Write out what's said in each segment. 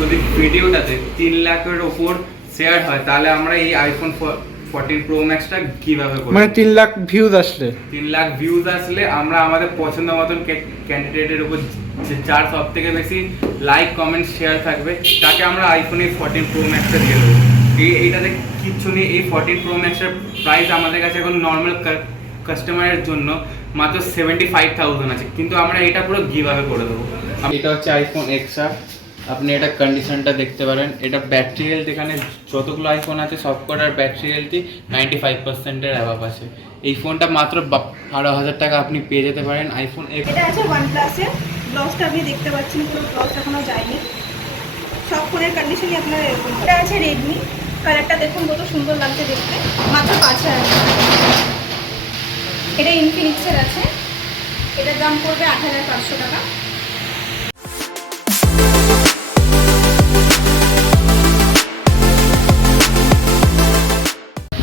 যদি ভিডিওটাতে 3 লাখের ওপর শেয়ার হয় তাহলে আমরা এই আইফোন 14 প্রো ম্যাক্সটা কিভাবে করব? মানে 3 লাখ ভিউজ আসলে 3 লাখ ভিউজ আসলে আমরা আমাদের পছন্দ মতন ক্যান্ডিডেটের উপর যার সব থেকে বেশি লাইক কমেন্ট শেয়ার থাকবে তাকে আমরা আইফোন 14 প্রো ম্যাক্সটা দিয়ে দেবো। এইটাতে কিচ্ছু নেই। এই 14 প্রো ম্যাক্সের প্রাইস আমাদের কাছে এখন নর্মাল কাস্টমারের জন্য মাত্র 75,000 আছে, কিন্তু আমরা এটা পুরো গিভঅ্যাওয়ে করে দেবো। এটা হচ্ছে আইফোন এক্সআর। আপনি এটা কন্ডিশনটা দেখতে পারেন। এটা ব্যাটারি হেলথ এখানে যতগুলো আইফোন আছে সবকটার ব্যাটারি হেলথই 95%-এর অ্যাভাব আছে। এই ফোনটা মাত্র 12,000 টাকা আপনি পেয়ে যেতে পারেন আইফোন এক্স। এটা আছে OnePlus-এর ব্লাউজটা আপনি দেখতে পাচ্ছেন, পুরো ব্লাউজ এখনো যায়নি। সব ফোনের কন্ডিশনই আপনার এরকম। এটা আছে রেডমি, কালারটা দেখুন কত সুন্দর লাগছে দেখতে, মাত্র 5,000 টাকা। এটা ইনফিনিক্সের আছে, এটার দাম পড়বে 8,500 টাকা।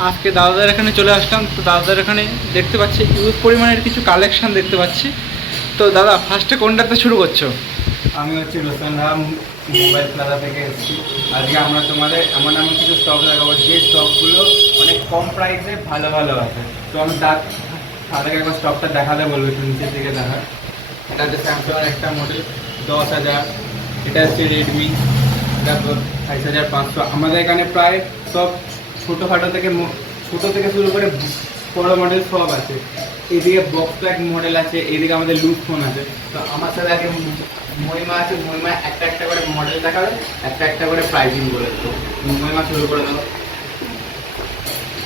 আজকে দাদাদের এখানে চলে আসলাম। তো দাদাদের এখানে দেখতে পাচ্ছি ইউজ পরিমাণের কিছু কালেকশন দেখতে পাচ্ছি। তো দাদা ফার্স্টে কোনটাতে শুরু করছো? আমি হচ্ছে রোশন রাম মোবাইল প্লাজা থেকে এসেছি। আজকে আমরা তোমাদের এমন এমন কিছু স্টক দেখাবো যে স্টকগুলো অনেক কম প্রাইসে ভালো ভালো আছে। তো আমি তাদেরকে একবার স্টকটা দেখাতে বলবো, একটু নিচের দিকে দেখা। এটা হচ্ছে স্যামসাংয়ের একটা মডেল 10,000। এটা হচ্ছে রেডমি, এটা 22,500। আমাদের এখানে প্রায় সব ছোটোখাটো থেকে ছোটো থেকে শুরু করে বড় মডেল সব আছে। এদিকে বক্স প্যাক মডেল আছে, এদিকে আমাদের লুজ ফোন আছে। তো আমার সাথে আগে মহিমা আছে, মহিমা একটা একটা করে মডেল দেখাবে, একটা একটা করে প্রাইসিং বলে। তো মহিমা শুরু করে দেবো।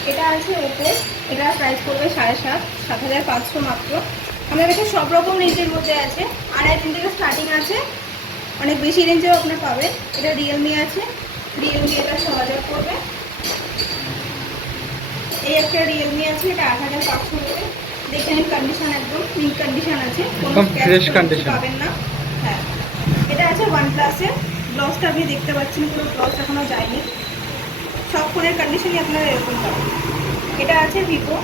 এটা আছে ওপো, এটা প্রাইস পড়বে 7,500 মাত্র। আমাদের কাছে সব রকম রেঞ্জের মধ্যে আছে, 2,500 থেকে স্টার্টিং আছে, অনেক বেশি রেঞ্জেও আপনার পাবেন। এটা রিয়েলমি আছে, রিয়েলমি এটা 6,000 পড়বে। এই একটা রিয়েলমি আছে, এটা 8,500 পড়বে। দেখে নিন কন্ডিশন একদম নিউ কন্ডিশন আছে, কোনো ফ্রেশ কন্ডিশন পাবেন না। হ্যাঁ, এটা আছে OnePlus-এর ব্লাউজটা আপনি দেখতে পাচ্ছেন, পুরো ব্লাউজ এখনো যায়নি। সব ফোনের কন্ডিশনই আপনারা এরকম পাবেন। এটা আছে ভিভো,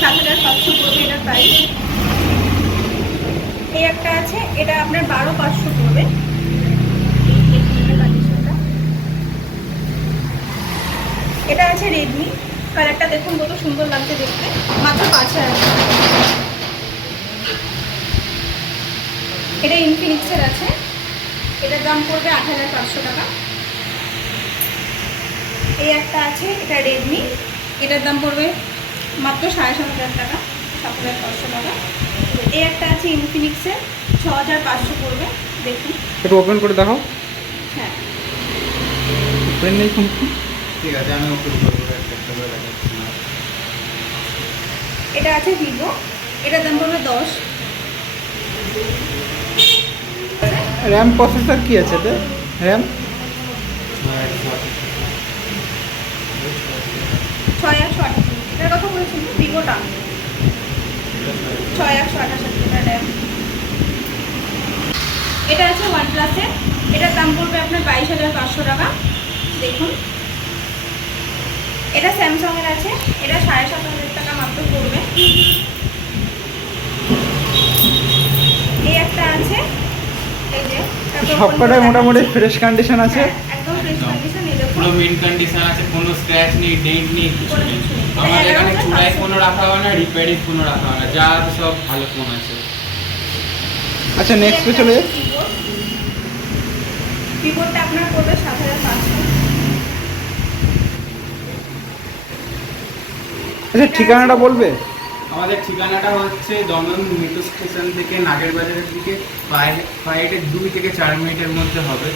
7,500 পড়বে এটার প্রাইস। এই একটা আছে, এটা আপনার 12,500 পড়বে। এটা আছে রেডমি, কালারটা দেখুন কত সুন্দর লাগছে দেখতে, মাত্র 5,000 টাকা। এটা ইনফিনিক্সের আছে, এটার দাম পড়বে 8,500 টাকা। এই একটা আছে, এটা রেডমি, এটার দাম পড়বে মাত্র 7,500 টাকা, 7,500 টাকা। এই একটা আছে ইনফিনিক্সের, 6,500 পড়বে। দেখুন একটু ওপেন করে দেখো। হ্যাঁ, ওপেন নেই ফোন। ঠিক আছে, আমি ওপেন করবো, একটা একটা করে দেখাচ্ছি। এটা আছে ভিভো, এটার দাম পড়বে 10। র্যাম প্রসেসর কি আছে এতে? র্যাম 6,128, এটার কথা বলছেন তো, ভিভোটা 6,128 এটা র্যাম। এটা আছে OnePlus-এর, এটার দাম পড়বে আপনার 22,500 টাকা। দেখুন এটা স্যামসাংয়ের আছে, এটা 7,500 টাকা মাত্র পড়বে। এই একটা আছে, এই যে সবকটাই মোটামুটি ফ্রেশ কন্ডিশন আছে। একদম ফ্রেশ কন্ডিশন। এই দেখুন পুরো মিন কন্ডিশন আছে, কোনো স্ক্র্যাচ নেই, ডেন্ট নেই, কিছু কোনো নেই। কিছু নেই। আমাদের এখানে 11,500 চুড়াই ফোনও রাখা হয় না, রিপেয়ারিং ফোনও রাখা হয় না, যা আছে সব ভালো ফোন আছে। আচ্ছা নেক্সটে চলে যাই। ভিভোটা আপনার পড়বে 7,500। আচ্ছা ঠিকানাটা বলবে? আমাদের ঠিকানাটা হচ্ছে দমদম মেট্রো স্টেশন থেকে নাগের বাজারের দিকে ফ্লাইটে 2 থেকে 4 মিনিটের মধ্যে হবে।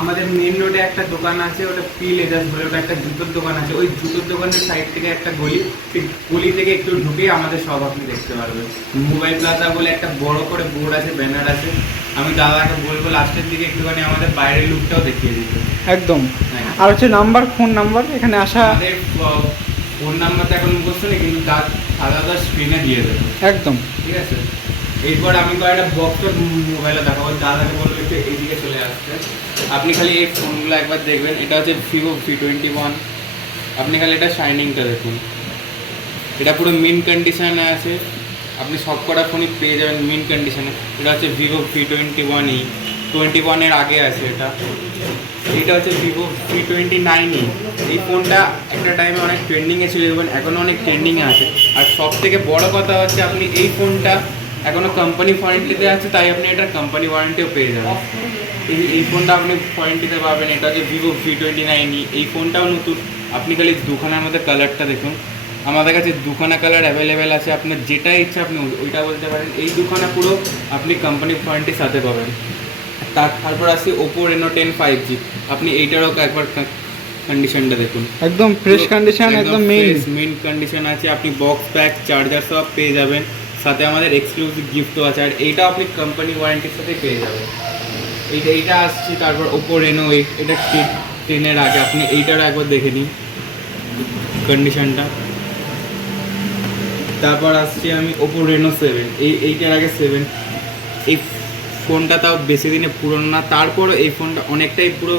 আমাদের মেন রোডে একটা দোকান আছে, ওটা পি লেজার্স বলে, ওটা একটা জুতোর দোকান আছে। ওই জুতোর দোকানের সাইড থেকে একটা গলি, সেই গলি থেকে একটু ঢুকেই আমাদের সব আপনি দেখতে পারবেন। মোবাইল প্লাজা বলে একটা বড় করে বোর্ড আছে, ব্যানার আছে। আমি দাদাকে বলবো লাস্টের দিকে একটুখানি আমাদের বাইরের লুকটাও দেখিয়ে দিতে। একদম। হ্যাঁ। আর হচ্ছে নাম্বার, ফোন নাম্বার এখানে আসা। আমাদের ফোন নাম্বারটা এখন মুখস্থ নেই, কিন্তু দাদা স্ক্রিনে দিয়ে দেবে। একদম ঠিক আছে। এরপর আমি কয়েকটা বক্সের মোবাইলে দেখাবো, দাদাকে বলবো একটু এইদিকে চলে আসতে। আপনি খালি এই ফোনগুলো একবার দেখবেন। এটা হচ্ছে ভিভো V21। আপনি খালি এটা শাইনিংটা দেখুন, এটা পুরো মিন কন্ডিশনে আছে। আপনি সব কটা ফোনই পেয়ে যাবেন মিন কন্ডিশনে। এটা হচ্ছে ভিভো V21E। 21-এর আগে আছে এটা। এটা হচ্ছে ভিভো V29e। এই ফোনটা একটা টাইমে অনেক ট্রেন্ডিংয়ে ছিল এবং এখনও অনেক ট্রেন্ডিংয়ে আছে। আর সব থেকে বড় কথা হচ্ছে আপনি এই ফোনটা এখনও কোম্পানি ওয়ারেন্টিতে আছে, তাই আপনি এটার কোম্পানি ওয়ারেন্টিও পেয়ে যাবেন। এই ফোনটা আপনি ওয়ারেন্টিতে পাবেন। এটা হচ্ছে ভিভো V29e। এই ফোনটাও নতুন। আপনি খালি দুখানার মধ্যে কালারটা দেখুন, আমাদের কাছে দুখানা কালার অ্যাভেলেবেল আছে। আপনার যেটা ইচ্ছা আপনি ওইটা বলতে পারেন। এই দুখানা পুরো আপনি কোম্পানি ওয়ারেন্টির সাথে পাবেন। তারপর আসি ওপো রেনো 10 5G। আপনি এইটারও একবার কন্ডিশনটা দেখুন, একদম ফ্রেশ কন্ডিশন, একদম মেইন কন্ডিশন আছে। আপনি বক্স প্যাক, চার্জার সব পেয়ে যাবেন, সাথে আমাদের এক্সক্লুসিভ গিফটও আছে। আর এইটা আপনি কোম্পানি ওয়ারেন্টির সাথে পেয়ে যাবেন। এইটা আসছি। তারপর ওপো রেনো 8, এটা 10-এর আগে। আপনি এইটারও একবার দেখে নিন কন্ডিশনটা। তারপর আসছি আমি ওপো রেনো 7, এইটার আগে 7। এই ফোনটা তাও বেশি দিনে পুরনো না, তারপরও এই ফোনটা অনেকটাই পুরো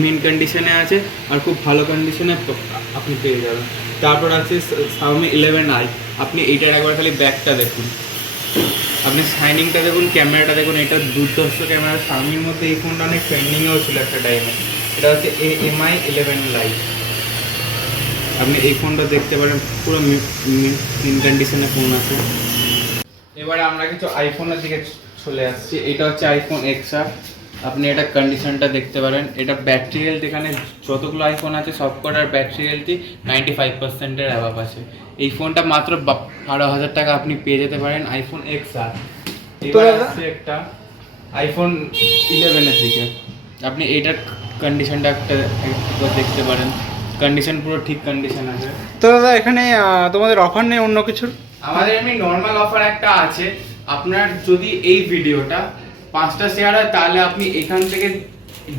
মেন কন্ডিশনে আছে আর খুব ভালো কন্ডিশনে আপনি পেয়ে যাবেন। তারপর আছে Xiaomi 11i। আপনি এইটার একবার খালি ব্যাকটা দেখুন, আপনি শাইনিংটা দেখুন, ক্যামেরাটা দেখুন। এটা দুর্ধর্ষ ক্যামেরা। Xiaomiর মধ্যে এই ফোনটা অনেক ট্রেন্ডিংয়েও ছিল একটা টাইমে। এটা হচ্ছে Mi 11 Lite। আপনি এই ফোনটা দেখতে পারেন, পুরো মেন কন্ডিশনে ফোন আছে। এবারে আমরা কিছু আইফোনের দিকে চলে আসছি। এটা হচ্ছে আইফোন XR। আপনি এটা কন্ডিশনটা দেখতে পারেন। এটা ব্যাটারি হেলথ, এখানে যতগুলো আইফোন আছে সব কটার ব্যাটারি হেলথই 95%-এর অ্যাভাব আছে। এই ফোনটা মাত্র 12,000 টাকা আপনি পেয়ে যেতে পারেন আইফোন XR। এবার আসছে একটা আইফোন 11-এর দিকে। আপনি এইটার কন্ডিশনটা একবার দেখতে পারেন। কন্ডিশন পুরো ঠিক কন্ডিশন আছে। তো দাদা এখানে তোমাদের অফার নেই অন্য কিছুর? আমাদের এমনি নর্মাল অফার একটা আছে। আপনার যদি এই ভিডিওটা 5টা শেয়ার হয় তাহলে আপনি এখান থেকে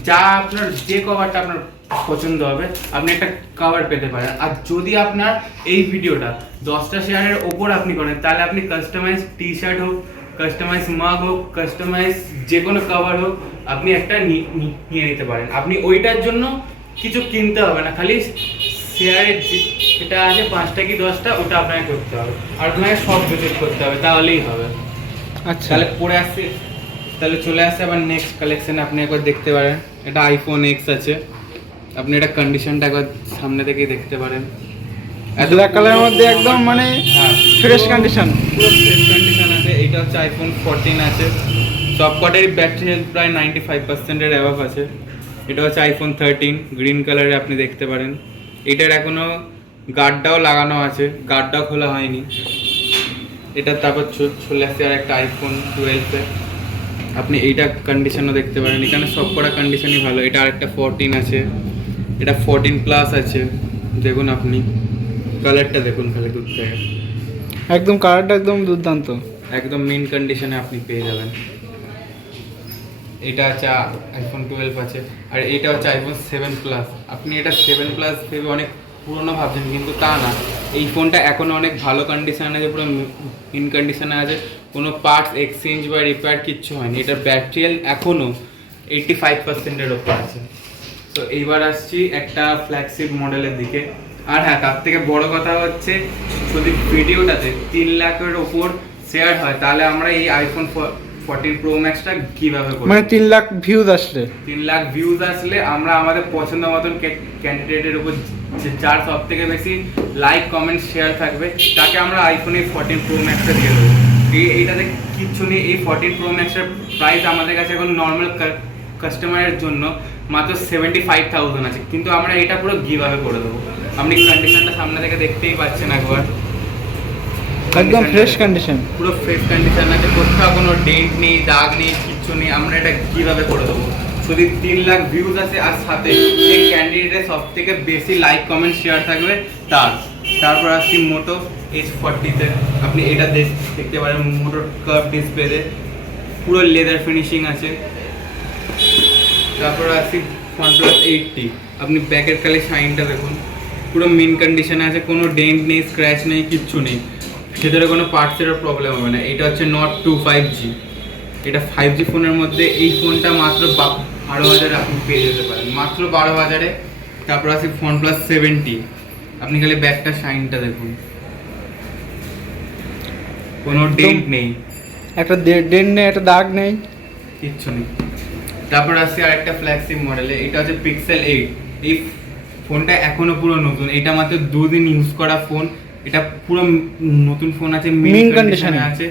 যা আপনার যে কভারটা আপনার পছন্দ হবে আপনি একটা কভার পেতে পারেন। আর যদি আপনার এই ভিডিওটা 10টা শেয়ারের ওপর আপনি করেন তাহলে আপনি কাস্টমাইজ টি-শার্ট হোক, কাস্টমাইজ মাগ হোক, কাস্টমাইজ যে কোনো কভার হোক আপনি একটা নিয়ে নিতে পারেন। আপনি ওইটার জন্য কিছু কিনতে হবে না, খালি শেয়ারের যেটা আছে 5টা কি 10টা ওটা আপনাকে করতে হবে আর আপনাকে সব ভিজিট করতে হবে, তাহলেই হবে। আচ্ছা, তাহলে পরে আসছে, তাহলে চলে আসছে আবার নেক্সট কালেকশন। আপনি একবার দেখতে পারেন। এটা আইফোন X আছে। আপনি এটা কন্ডিশনটা একবার সামনে থেকেই দেখতে পারেন। ব্ল্যাক কালারের মধ্যে একদম মানে ফ্রেশ কন্ডিশন, পুরো ফ্রেশ কন্ডিশন আছে। এটা হচ্ছে আইফোন 14 আছে। সব কটারই ব্যাটারি হেলথ প্রায় 95%-এর অ্যাভাব আছে। এটা হচ্ছে আইফোন 13 গ্রিন কালারে, আপনি দেখতে পারেন। এটার এখনো গার্ডটাও লাগানো আছে, গার্ডটাও খোলা হয়নি। এটা তারপর চলে আসছে আর একটা আইফোন 12-এ। আপনি এইটা কন্ডিশনও দেখতে পারেন। এখানে সব কটা কন্ডিশনই ভালো। এটা আরেকটা 14 আছে, এটা 14 প্লাস আছে। দেখুন আপনি কালারটা দেখুন খালি দূর থেকে, একদম কালারটা একদম দুর্দান্ত, একদম মেন কন্ডিশনে আপনি পেয়ে যাবেন। এটা আছে আইফোন 12 আছে। আর এটা হচ্ছে আইফোন 7 প্লাস। আপনি এটা 7 প্লাস ভেবে অনেক পুরোনো ভাবছেন, কিন্তু তা না। এই ফোনটা এখনও অনেক ভালো কন্ডিশনে আছে, পুরো ইন কন্ডিশনে আছে। কোনো পার্টস এক্সচেঞ্জ বা রিপেয়ার কিচ্ছু হয়নি। এটার ব্যাটারি হেলথ এখনও 85%-এর ওপর আছে। তো এইবার আসছি একটা ফ্ল্যাগশিপ মডেলের দিকে। আর হ্যাঁ, তার থেকে বড় কথা হচ্ছে যদি ভিডিওটাতে 3 লাখের ওপর শেয়ার হয় তাহলে আমরা এই আইফোন 14 প্রো ম্যাক্সটা কীভাবে করব, মানে 3 লাখ ভিউজ আসলে 3 লাখ ভিউজ আসলে আমরা আমাদের পছন্দ মতন ক্যান্ডিডেটের উপর যার সব থেকে বেশি লাইক কমেন্ট শেয়ার থাকবে তাকে আমরা আইফোন 14 প্রো ম্যাক্সটা দিয়ে দেবো। এইটাতে কিচ্ছু নেই। এই 14 প্রো ম্যাক্সের প্রাইস আমাদের কাছে এখন নর্মাল কাস্টমারের জন্য মাত্র 75,000 আছে, কিন্তু আমরা এটা পুরো গিভঅ্যাওয়ে করে দেবো। আপনি কন্ডিশনটা সামনে থেকে দেখতেই পাচ্ছেন একবার, একদম ফ্রেশ কন্ডিশন, পুরো ফ্রেশ কন্ডিশন আছে। কোথাও কোনো ডেন্ট নেই, দাগ নেই, কিচ্ছু নেই। আমরা এটা গিভঅ্যাওয়ে করে দেবো। যদি 3 লাখ ভিউজ আছে আর সাথে এই ক্যান্ডিডেটের সব থেকে বেশি লাইক কমেন্ট শেয়ার থাকবে তারপর আসছি মোটো H40-তে। আপনি এটা দেখতে পারেন, মোটোর কার্ভ ডিসপ্লেতে পুরো লেদার ফিনিশিং আছে। তারপর আসছি OnePlus 8T। আপনি ব্যাকের খালি শাইনটা দেখুন, পুরো মেন কন্ডিশনে আছে। কোনো ডেন্ট নেই, স্ক্র্যাচ নেই, কিচ্ছু নেই। ভেতরে কোনো পার্টসেরও প্রবলেম হবে না। এটা হচ্ছে Nord 2 5G। এটা 5G ফোনের মধ্যে এই ফোনটা মাত্র 12,000-এ আপনি পেয়ে যেতে পারেন, মাত্র 12,000-এ। তারপর আছে OnePlus 7T। আপনি খালি ব্যাকটা শাইনটা দেখুন, কোনো ডেন্ট নেই, একটা ডেন্ট নেই, একটা দাগ নেই, কিচ্ছু নেই। তারপর আসছে আরেকটা ফ্ল্যাগশিপ মডেলে, এটা হচ্ছে পিক্সেল 8। এই ফোনটা এখনো পুরো নতুন, এটা মাত্র 2 দিন ইউজ করা ফোন, এটা পুরো নতুন ফোন আছে, Mint মিন condition কন্ডিশনে এ। আছে।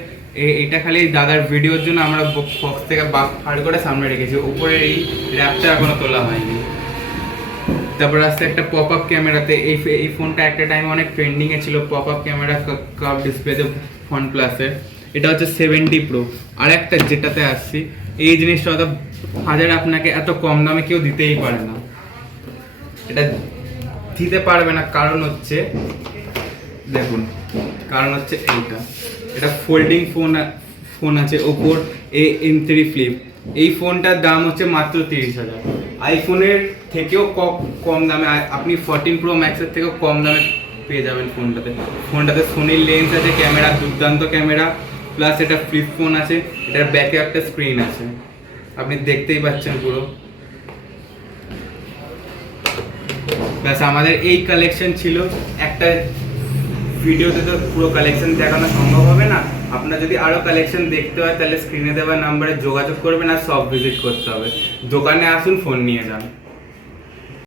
এটা খালি দাদার ভিডিওর জন্য আমরা বক্স থেকে বার করে সামনে রেখেছি, উপরে এই র্যাপটা এখনো তোলা হয়নি। তারপর আসছে একটা পপ আপ ক্যামেরাতে, এই ফোনটা একটা টাইমে অনেক ট্রেন্ডিং এ ছিল, পপ আপ ক্যামেরা কার্ভ ডিসপ্লেতে ফ্রন্ট প্লাসে। এটা হচ্ছে 70 প্রো। আর একটা যেটাতে আসছি, এই জিনিসটা হয়তো বাজারে আপনাকে এত কম দামে কেউ দিতেই পারে না, এটা দিতে পারবে না, কারণ হচ্ছে দেখুন, কারণ হচ্ছে এইটা, এটা ফোল্ডিং ফোন আছে ওপোর M3 ফ্লিপ। এই ফোনটার দাম হচ্ছে মাত্র 30,000। আইফোনের থেকেও কম দামে, আপনি 14 প্রো ম্যাক্সের থেকেও কম দামে পেয়ে যাবেন ফোনটাতে সোনির লেন্স আছে, ক্যামেরা দুর্দান্ত ক্যামেরা, প্লাস এটা ফ্লিপ ফোন আছে, এটার ব্যাকে একটা স্ক্রিন আছে, আপনি দেখতেই পাচ্ছেন পুরো। ব্যাস, আমাদের এই কালেকশন ছিল। একটা ভিডিওতে তো পুরো কালেকশন দেখানো সম্ভব হবে না, আপনার যদি আরও কালেকশন দেখতে হয় তাহলে স্ক্রিনে দেওয়া নাম্বারে যোগাযোগ করবেন, আর সব ভিজিট করতে হবে, দোকানে আসুন, ফোন নিয়ে যান।